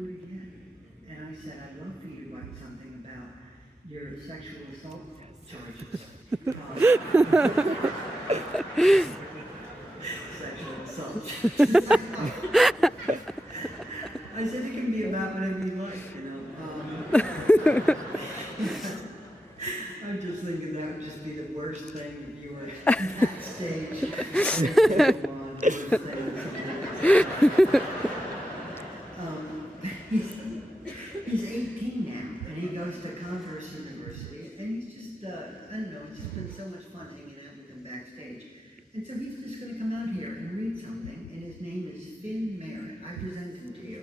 do it again. And I said, I'd love for you to write something about your sexual assault charges. Sexual assault. I said, it can be about whatever you like, you know. I'm just thinking that would just be the worst thing if you were backstage. He's 18 now, and he goes to Converse University, and he's just, I don't know, it's just been so much fun hanging out with him backstage. And so he's just going to come out here and read something, and his name is Merritt. I present him to you.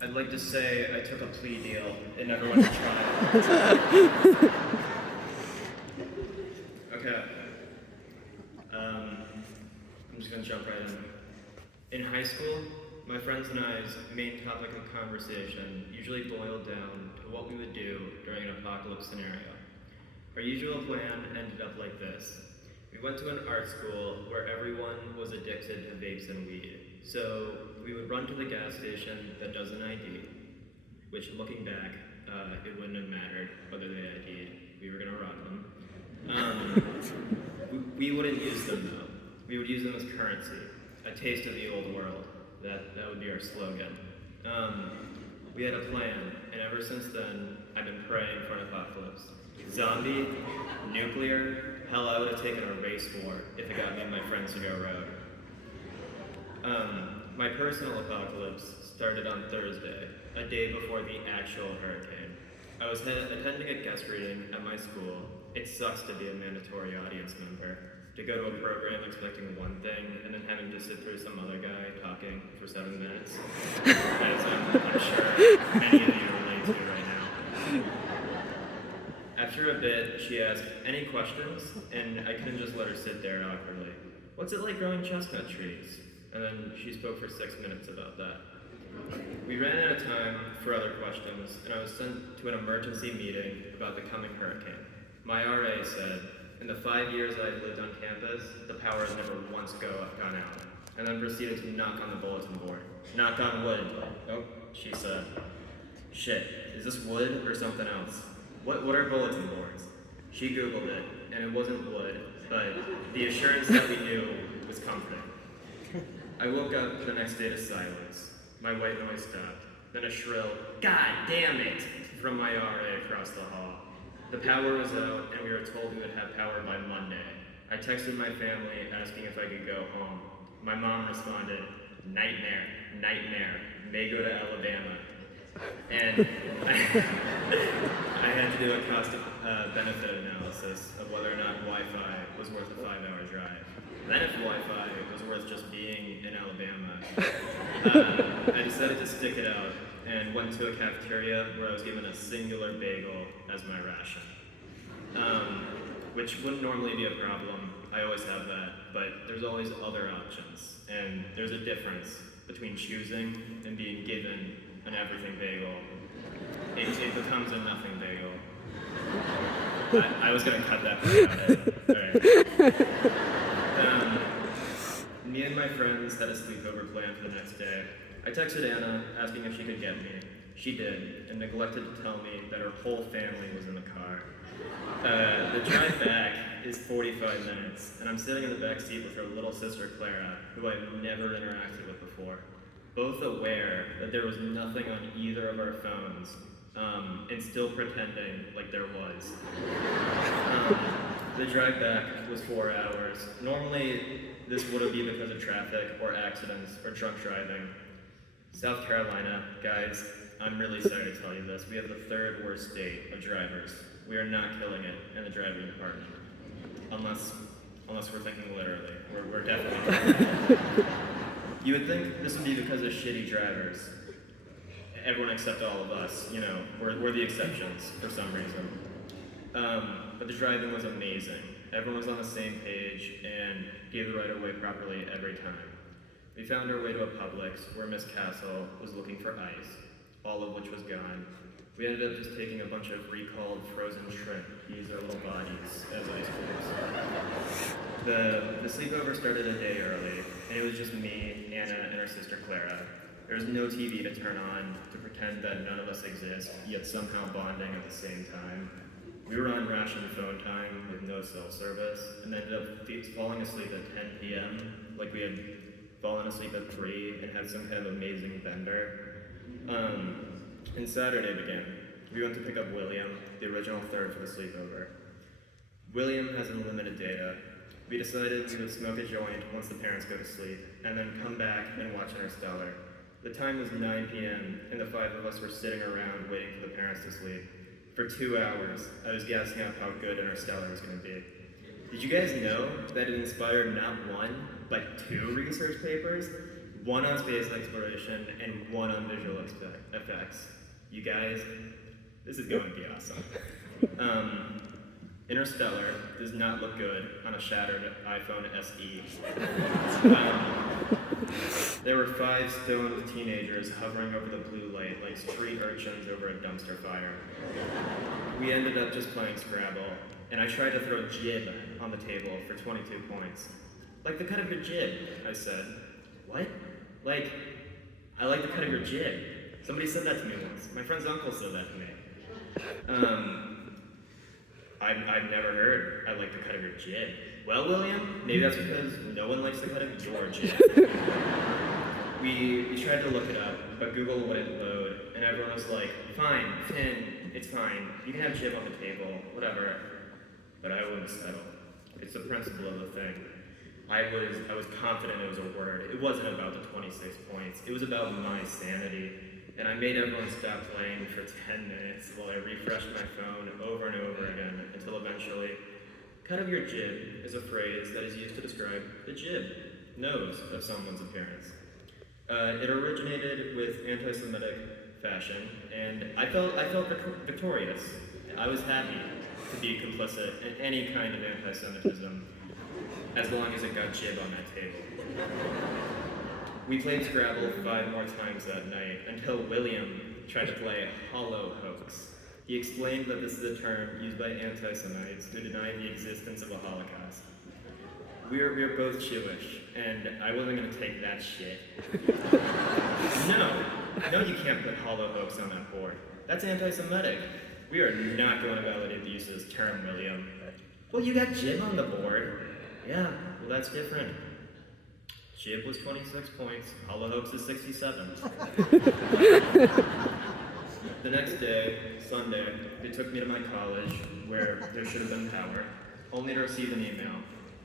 I'd like to say I took a plea deal and never went to trial. Okay. I'm just gonna jump right in. In high school, my friends and I's main topic of conversation usually boiled down to what we would do during an apocalypse scenario. Our usual plan ended up like this. We went to an art school where everyone was addicted to vapes and weed. So we would run to the gas station that does an ID, which looking back, it wouldn't have mattered whether they ID'd. We were gonna rob them. We wouldn't use them though. We would use them as currency, a taste of the old world. That would be our slogan. We had a plan, and ever since then, I've been praying for an apocalypse. Zombie, nuclear, hell, I would have taken a race war if it got me and my friends to go rogue. My personal apocalypse started on Thursday, a day before the actual hurricane. I was attending a guest reading at my school. It sucks to be a mandatory audience member, to go to a program expecting one thing and then having to sit through some other guy talking for 7 minutes, as I'm sure many of you relate to right now. After a bit, she asked, "Any questions?" And I couldn't just let her sit there awkwardly. "What's it like growing chestnut trees?" And then she spoke for 6 minutes about that. We ran out of time for other questions, and I was sent to an emergency meeting about the coming hurricane. My RA said, "In the 5 years I've lived on campus, the power has never once gone out," and then proceeded to knock on the bulletin board. "Knock on wood." "Oh," she said. "Shit, is this wood or something else? What are bulletin boards?" She Googled it, and it wasn't wood, but the assurance that we knew was comforting. I woke up the next day to silence. My white noise stopped. Then a shrill, "God damn it!" from my RA across the hall. The power was out, and we were told we would have power by Monday. I texted my family asking if I could go home. My mom responded, "Nightmare, nightmare, may go to Alabama." And I had to do a cost-benefit analysis of whether or not Wi-Fi was worth a 5-hour drive. Then if Wi-Fi was worth just being in Alabama, I decided to stick it out and went to a cafeteria where I was given a singular bagel as my ration. Which wouldn't normally be a problem. I always have that, but there's always other options. And there's a difference between choosing and being given an everything bagel. It becomes a nothing bagel. I was gonna cut that part out. Alright. Me and my friends had a sleepover plan for the next day. I texted Anna asking if she could get me. She did, and neglected to tell me that her whole family was in the car. The drive back is 45 minutes, and I'm sitting in the back seat with her little sister Clara, who I've never interacted with before. Both aware that there was nothing on either of our phones, and still pretending like there was. The drive back was 4 hours. Normally, this wouldn't be because of traffic or accidents or drunk driving. South Carolina, guys, I'm really sorry to tell you this. We have the 3rd worst state of drivers. We are not killing it in the driving department. Unless we're thinking literally. We're definitely You would think this would be because of shitty drivers. Everyone except all of us, you know, we're the exceptions for some reason. But the driving was amazing. Everyone was on the same page and gave the right of way properly every time. We found our way to a Publix where Miss Castle was looking for ice, all of which was gone. We ended up just taking a bunch of recalled frozen shrimp to use our little bodies as ice creams. The sleepover started a day early, and it was just me, Anna, and our sister Clara. There was no TV to turn on to pretend that none of us exist, yet somehow bonding at the same time. We were on ration phone time with no cell service, and ended up falling asleep at 10 p.m., like we had fallen asleep at 3 and had some kind of amazing bender. And Saturday began. We went to pick up William, the original third for the sleepover. William has unlimited data. We decided we would smoke a joint once the parents go to sleep, and then come back and watch Interstellar. The time was 9 p.m., and the 5 of us were sitting around waiting for the parents to sleep. For 2 hours, I was gassing up how good Interstellar was going to be. Did you guys know that it inspired not 1, but 2 research papers? 1 on space exploration and 1 on visual effects. You guys, this is going to be awesome. Interstellar does not look good on a shattered iPhone SE. There were 5 stoned teenagers hovering over the blue light like street urchins over a dumpster fire. We ended up just playing Scrabble, and I tried to throw jib on the table for 22 points. Like the cut of your jib, I said. What? Like, I like the cut of your jib. Somebody said that to me once. My friend's uncle said that to me. I've never heard I like the cut of your jib. Well, William, maybe that's because no one likes the cut of your jib. We tried to look it up, but Google wouldn't load, and everyone was like, fine, Finn, it's fine. You can have jib on the table, whatever. But I wouldn't settle. It's the principle of the thing. I was confident it was a word. It wasn't about the 26 points. It was about my sanity. And I made everyone stop playing for 10 minutes while I refreshed my phone over and over again until eventually, cut of your jib is a phrase that is used to describe the jib, nose of someone's appearance. It originated with anti-Semitic fashion, and I felt victorious. I was happy to be complicit in any kind of anti-Semitism, as long as it got jib on that table. We played Scrabble 5 more times that night, until William tried to play hollow hoax. He explained that this is a term used by anti-Semites who deny the existence of a Holocaust. We were both Jewish, and I wasn't going to take that shit. No, you can't put hollow hoax on that board. That's anti-Semitic. We are not going to validate the use of this term, William. Well, you got jib on the board. Yeah, well, that's different. Jib was 26 points, hollow hoax is 67. The next day, Sunday, they took me to my college, where there should have been power, only to receive an email.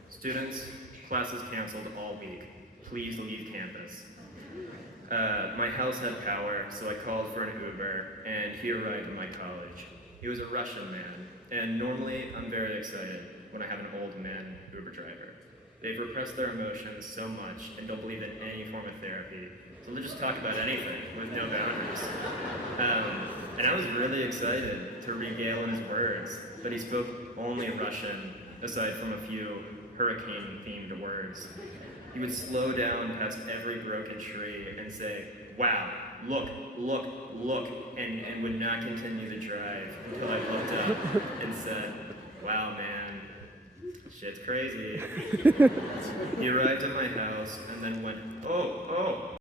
Students, classes canceled all week. Please leave campus. My house had power, so I called for an Uber, and he arrived at my college. He was a Russian man, and normally I'm very excited when I have an old man Uber driver. They've repressed their emotions so much and don't believe in any form of therapy, so they'll just talk about anything with no boundaries. And I was really excited to regale in his words, but he spoke only Russian, aside from a few hurricane-themed words. He would slow down past every broken tree and say, wow, look, and would not continue the drive until I looked up and said, wow, man, shit's crazy. He arrived at my house and then went, oh,